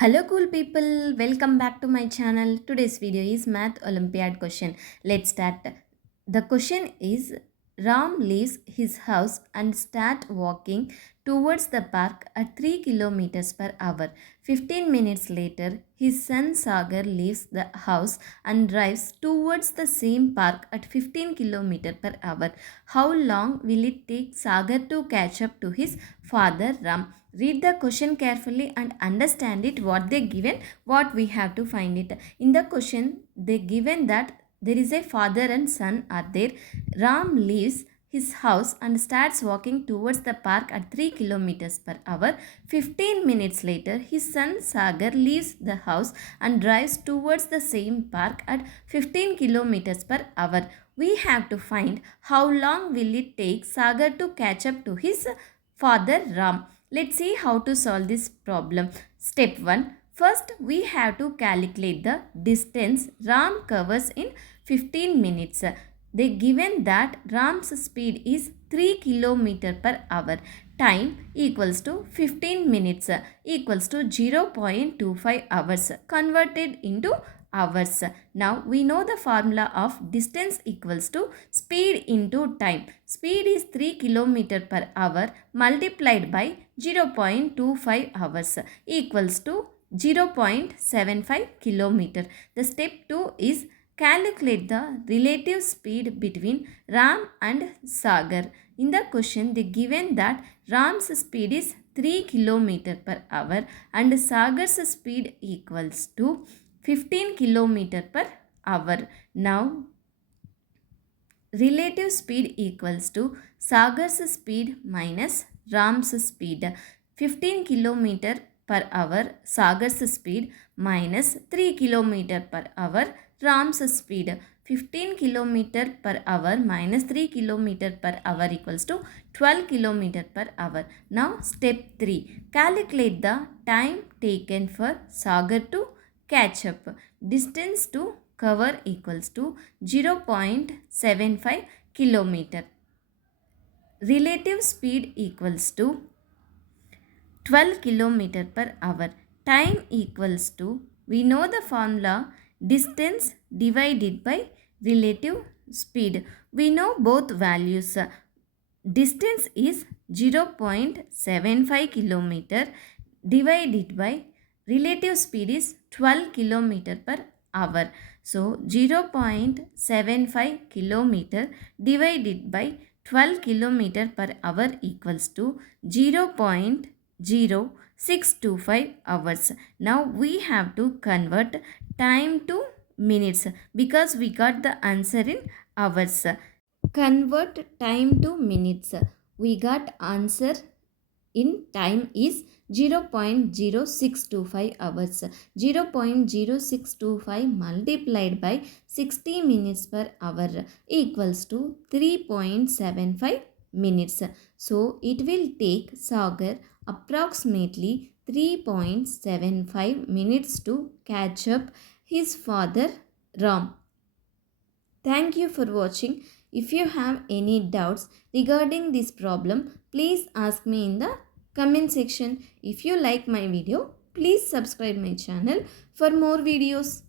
Hello cool people, welcome back to my channel. Today's video is Math Olympiad question. Let's start. The question is Ram leaves his house and start walking towards the park at 3 kilometers per hour. 15 minutes later, his son Sagar leaves the house and drives towards the same park at 15 kilometers per hour. How long will it take Sagar to catch up to his father Ram? Read the question carefully and understand it what they given, what we have to find it. In the question, they given that there is a father and son are there. Ram leaves his house and starts walking towards the park at 3 kilometers per hour. 15 minutes later, his son Sagar leaves the house and drives towards the same park at 15 kilometers per hour. We have to find how long will it take Sagar to catch up to his father Ram. Let's see how to solve this problem. Step 1. First, we have to calculate the distance Ram covers in 15 minutes. They given that Ram's speed is 3 km per hour. Time equals to 15 minutes equals to 0.25 hours converted into hours. Now we know the formula of distance equals to speed into time. Speed is 3 km per hour multiplied by 0.25 hours equals to 0.75 km. The step 2 is calculate the relative speed between Ram and Sagar. In the question, they given that Ram's speed is 3 km per hour and Sagar's speed equals to 15 km per hour. Now, relative speed equals to Sagar's speed minus Ram's speed. 15 km per hour Sagar's speed minus 3 km per hour Ram's speed. 15 km per hour minus 3 km per hour equals to 12 km per hour. Now step 3. Calculate the time taken for Sagar to catch up. Distance to cover equals to 0.75 km. Relative speed equals to 12 km per hour. Time equals to, we know the formula, distance divided by relative speed. We know both values. Distance is 0.75 km divided by relative speed is 12 km per hour. So 0.75 km divided by 12 km per hour equals to 0.0625 hours. Now we have to convert time to minutes because we got the answer in hours. Convert time to minutes. We got answer in time is 0.0625 hours. 0.0625 multiplied by 60 minutes per hour equals to 3.75 minutes. So it will take Sagar approximately 3.75 minutes to catch up his father Ram. Thank you for watching. If you have any doubts regarding this problem, please ask me in the comment section. If you like my video, please subscribe my channel for more videos.